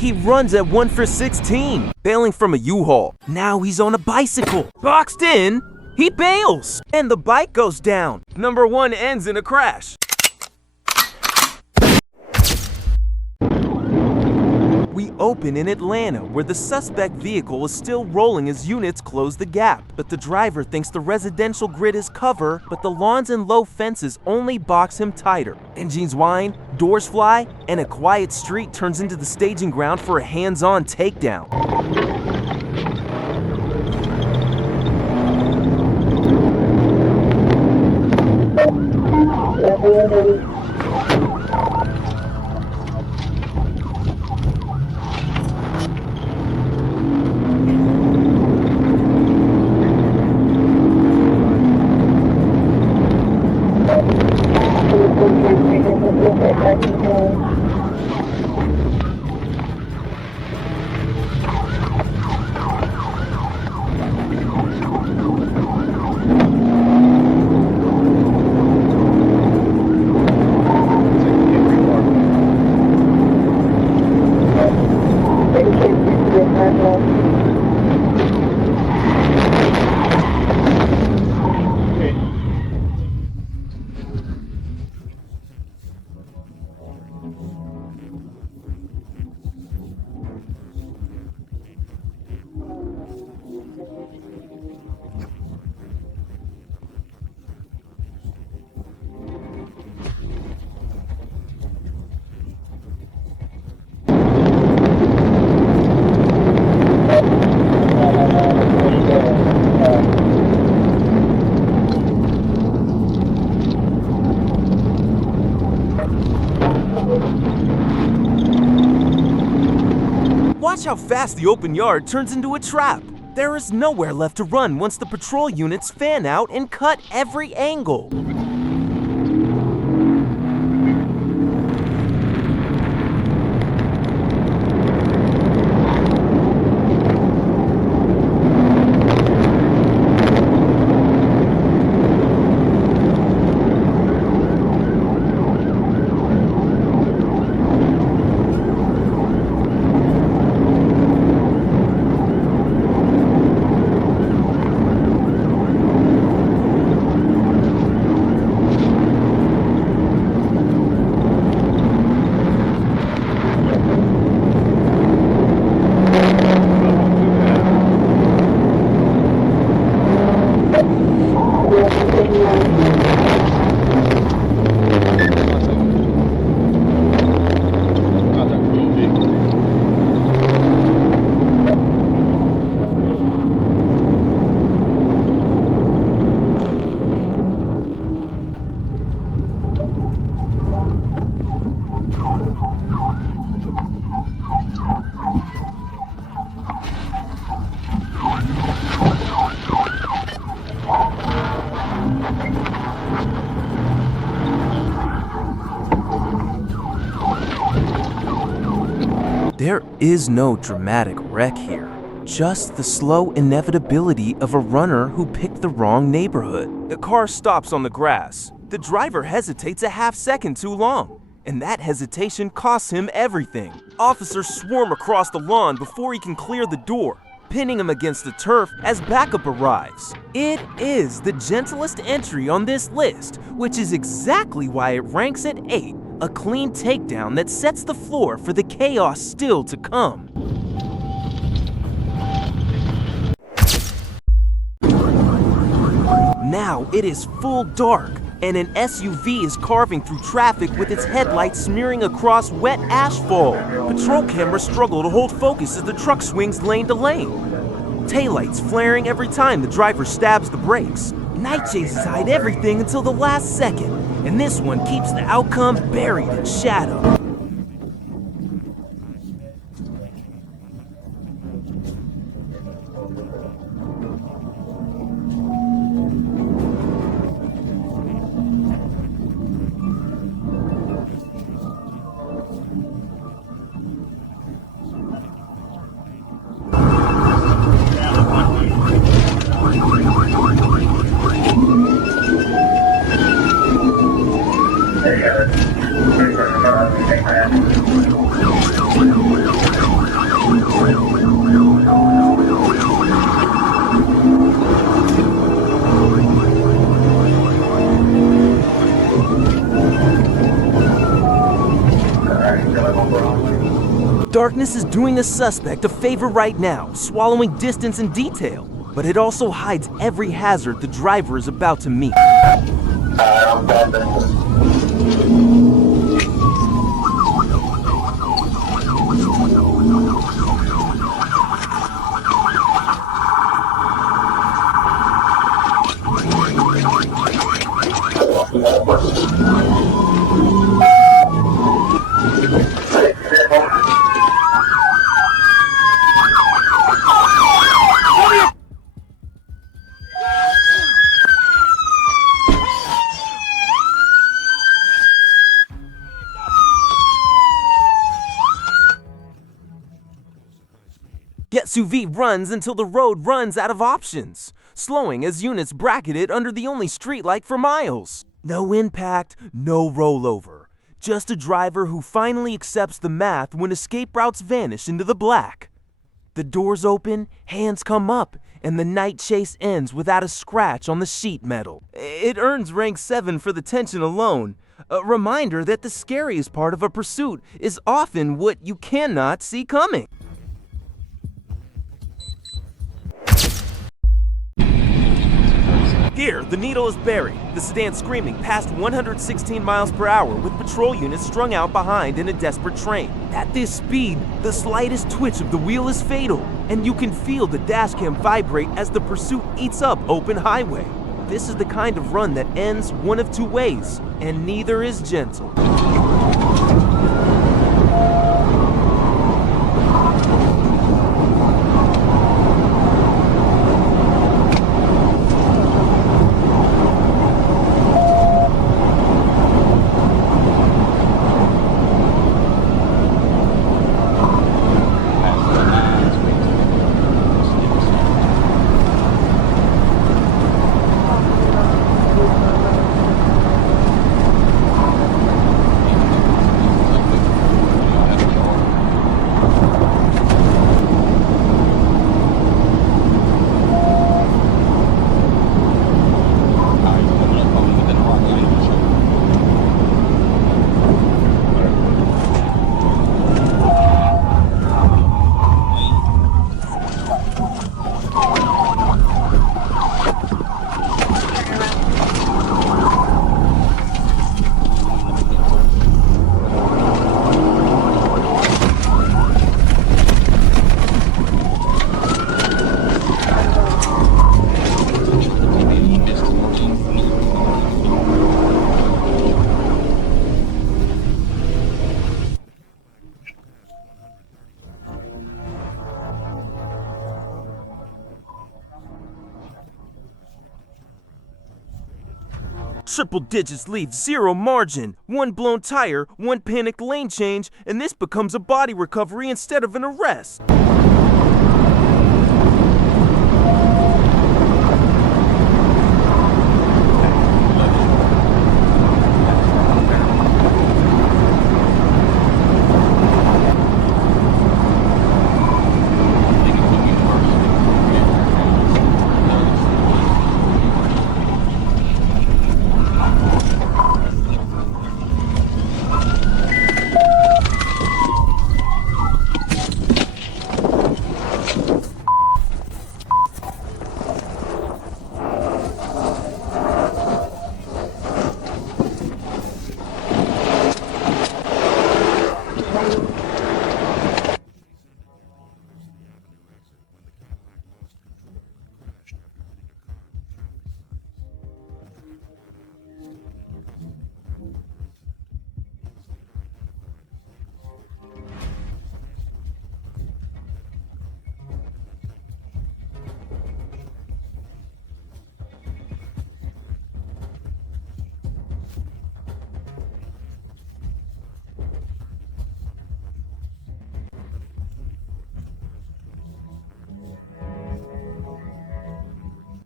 He runs at 1 for 16, bailing from a U-Haul. Now he's on a bicycle. Boxed in, he bails, and the bike goes down. Number 1 ends in a crash. We open in Atlanta, where the suspect vehicle is still rolling as units close the gap. But the driver thinks the residential grid is cover, but the lawns and low fences only box him tighter. Engines whine, doors fly, and a quiet street turns into the staging ground for a hands-on takedown. Watch how fast the open yard turns into a trap. There is nowhere left to run once the patrol units fan out and cut every angle. There is no dramatic wreck here, just the slow inevitability of a runner who picked the wrong neighborhood. The car stops on the grass. The driver hesitates a half-second too long, and that hesitation costs him everything. Officers swarm across the lawn before he can clear the door, pinning him against the turf as backup arrives. It is the gentlest entry on this list, which is exactly why it ranks at 8. A clean takedown that sets the floor for the chaos still to come. Now it is full dark, and an SUV is carving through traffic with its headlights smearing across wet asphalt. Patrol cameras struggle to hold focus as the truck swings lane to lane. Taillights flaring every time the driver stabs the brakes. Night chases hide everything until the last second, and this one keeps the outcome buried in shadow. Darkness is doing a suspect a favor right now, swallowing distance and detail, but it also hides every hazard the driver is about to meet. SUV runs until the road runs out of options, slowing as units bracket it under the only streetlight for miles. No impact, no rollover. Just a driver who finally accepts the math when escape routes vanish into the black. The doors open, hands come up, and the night chase ends without a scratch on the sheet metal. It earns rank 7 for the tension alone, a reminder that the scariest part of a pursuit is often what you cannot see coming. Here, the needle is buried, the sedan screaming past 116 miles per hour with patrol units strung out behind in a desperate train. At this speed, the slightest twitch of the wheel is fatal, and you can feel the dashcam vibrate as the pursuit eats up open highway. This is the kind of run that ends one of two ways, and neither is gentle. Triple digits leave zero margin. One blown tire, one panicked lane change, and this becomes a body recovery instead of an arrest.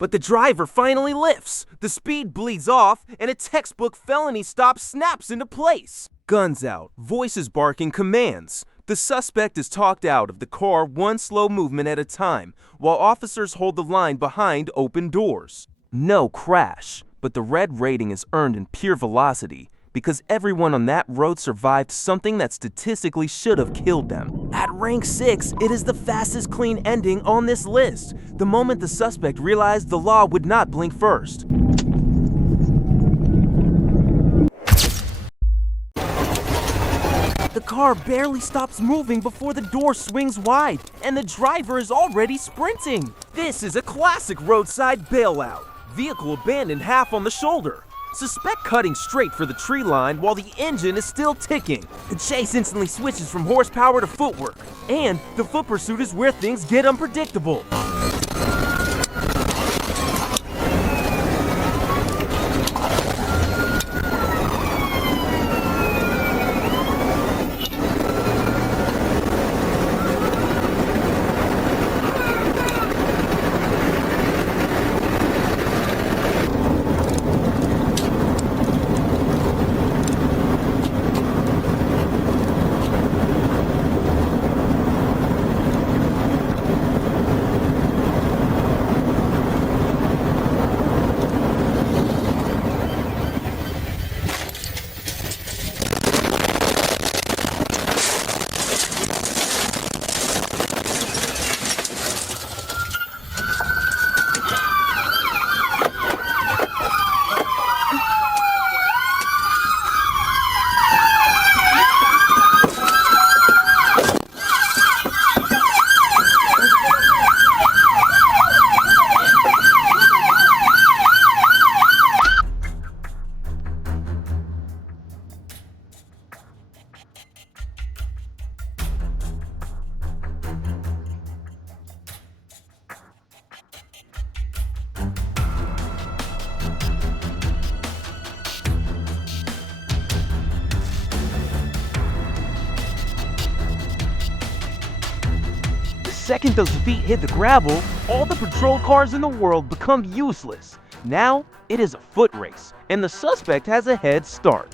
But the driver finally lifts, the speed bleeds off, and a textbook felony stop snaps into place. Guns out, voices barking commands. The suspect is talked out of the car one slow movement at a time, while officers hold the line behind open doors. No crash, but the red rating is earned in pure velocity, because everyone on that road survived something that statistically should have killed them. At rank 6, it is the fastest clean ending on this list, the moment the suspect realized the law would not blink first. The car barely stops moving before the door swings wide, and the driver is already sprinting. This is a classic roadside bailout. Vehicle abandoned half on the shoulder. Suspect cutting straight for the tree line while the engine is still ticking. The chase instantly switches from horsepower to footwork, and the foot pursuit is where things get unpredictable. The second those feet hit the gravel, all the patrol cars in the world become useless. Now, it is a foot race, and the suspect has a head start.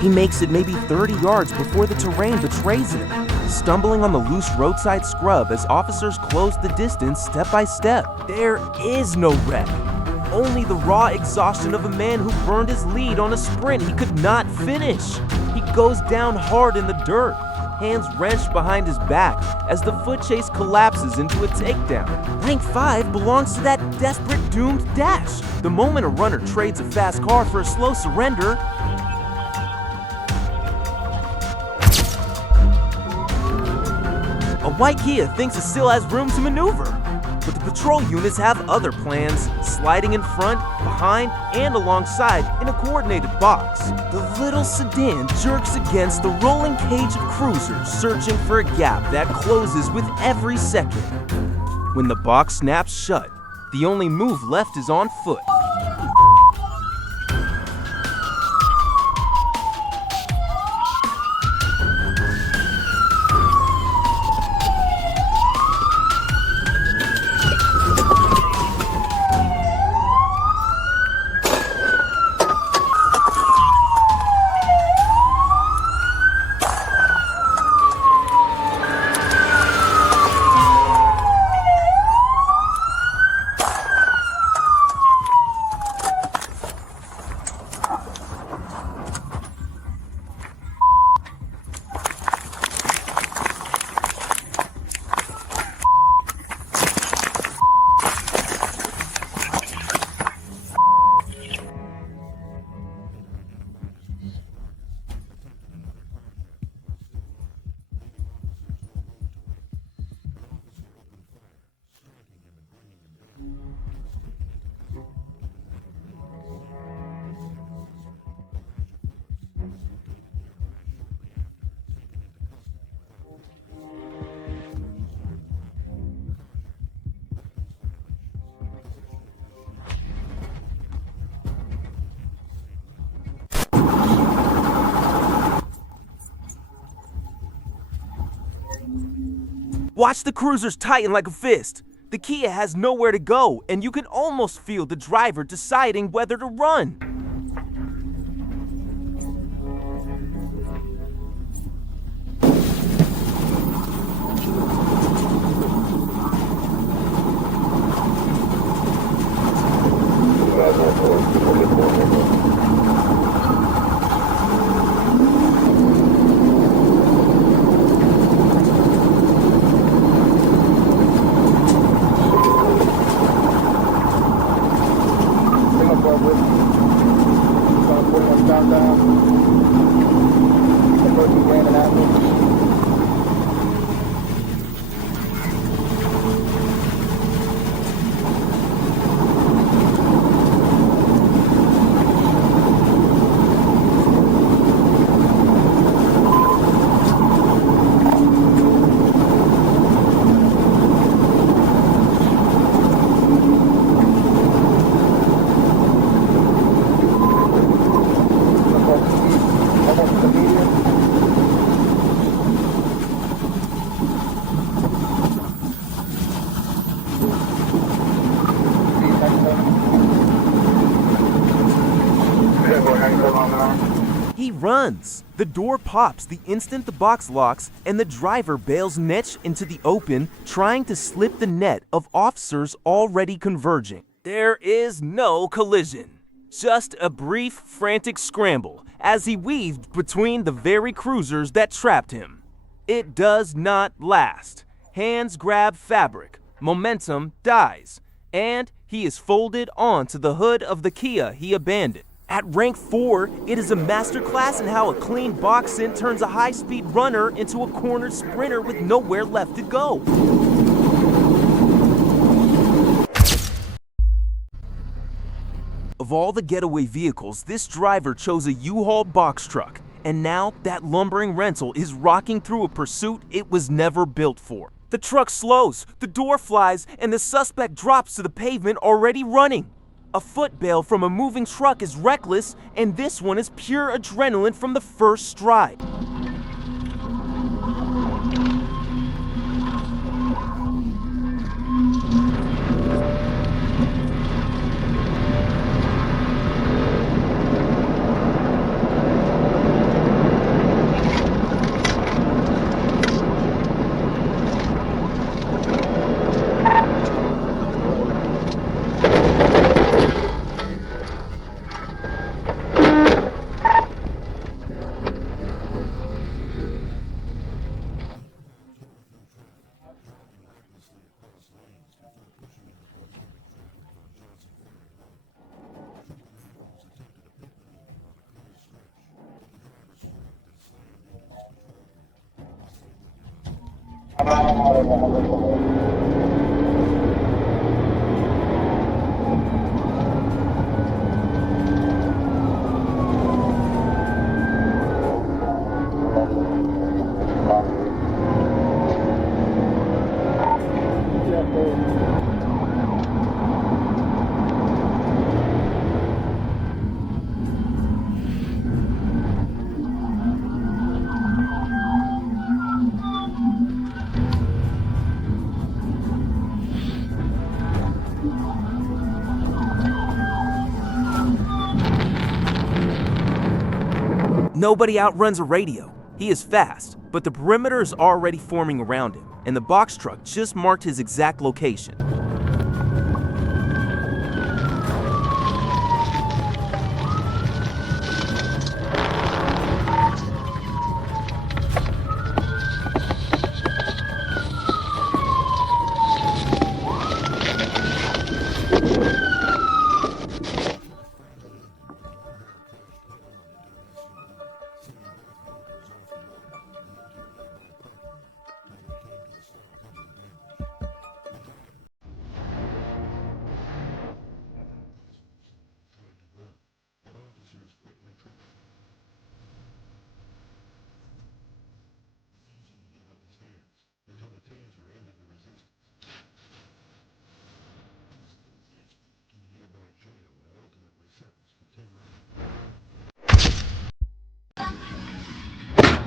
He makes it maybe 30 yards before the terrain betrays him, stumbling on the loose roadside scrub as officers close the distance step by step. There is no wreck, only the raw exhaustion of a man who burned his lead on a sprint he could not finish. He goes down hard in the dirt, hands wrenched behind his back as the foot chase collapses into a takedown. Rank 5 belongs to that desperate, doomed Dash. The moment a runner trades a fast car for a slow surrender, a white Kia thinks it still has room to maneuver, but the patrol units have other plans, sliding in front, behind, and alongside in a coordinated box. The little sedan jerks against the rolling cage of cruisers, searching for a gap that closes with every second. When the box snaps shut, the only move left is on foot. Watch the cruisers tighten like a fist. The Kia has nowhere to go, and you can almost feel the driver deciding whether to run. He runs. The door pops the instant the box locks, and the driver bails Netch into the open, trying to slip the net of officers already converging. There is no collision, just a brief, frantic scramble as he weaved between the very cruisers that trapped him. It does not last. Hands grab fabric, momentum dies, and he is folded onto the hood of the Kia he abandoned. At rank 4, it is a masterclass in how a clean box scent turns a high-speed runner into a cornered sprinter with nowhere left to go. Of all the getaway vehicles, this driver chose a U-Haul box truck, and now that lumbering rental is rocking through a pursuit it was never built for. The truck slows, the door flies, and the suspect drops to the pavement already running. A foot bail from a moving truck is reckless, and this one is pure adrenaline from the first stride. Nobody outruns a radio. He is fast, but the perimeter is already forming around him, and the box truck just marked his exact location.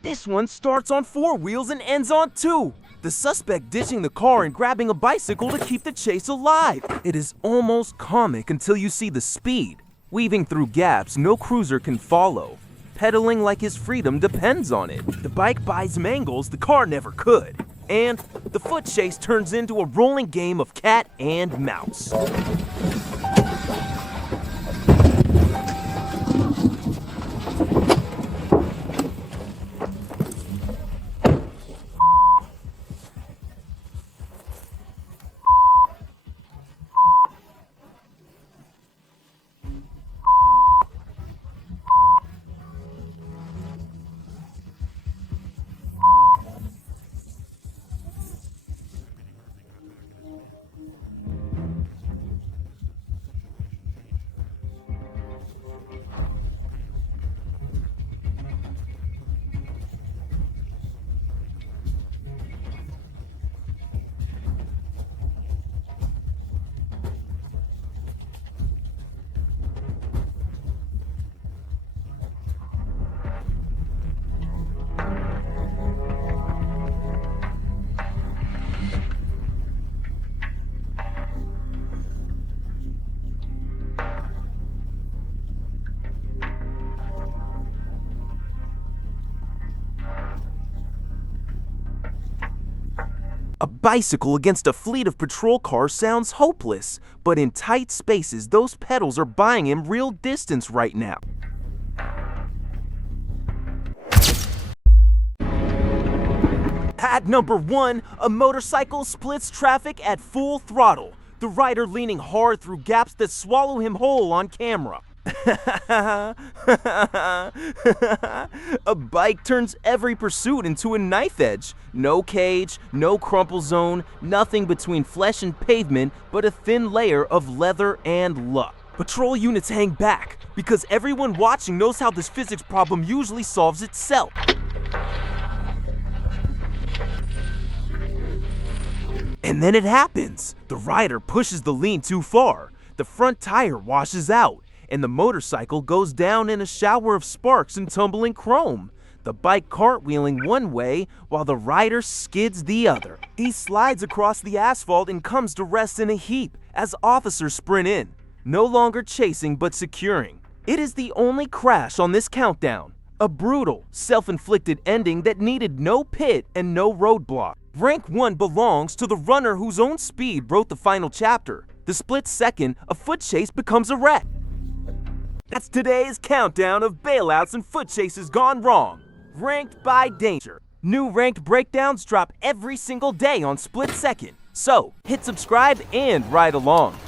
This one starts on 4 wheels and ends on 2. the suspect ditching the car and grabbing a bicycle to keep the chase alive. It is almost comic until you see the speed. Weaving through gaps no cruiser can follow, pedaling like his freedom depends on it. The bike buys mangles the car never could. And the foot chase turns into a rolling game of cat and mouse. A bicycle against a fleet of patrol cars sounds hopeless, but in tight spaces, those pedals are buying him real distance right now. At number 1, a motorcycle splits traffic at full throttle, the rider leaning hard through gaps that swallow him whole on camera. A bike turns every pursuit into a knife edge. No cage, no crumple zone, nothing between flesh and pavement but a thin layer of leather and luck. Patrol units hang back because everyone watching knows how this physics problem usually solves itself. And then it happens. The rider pushes the lean too far. The front tire washes out, and the motorcycle goes down in a shower of sparks and tumbling chrome. The bike cartwheeling one way while the rider skids the other. He slides across the asphalt and comes to rest in a heap as officers sprint in, no longer chasing but securing. It is the only crash on this countdown. A brutal, self-inflicted ending that needed no pit and no roadblock. Rank 1 belongs to the runner whose own speed wrote the final chapter. The split second, a foot chase becomes a wreck. That's today's countdown of bailouts and foot chases gone wrong, ranked by danger. New ranked breakdowns drop every single day on Split Second, so hit subscribe and ride along.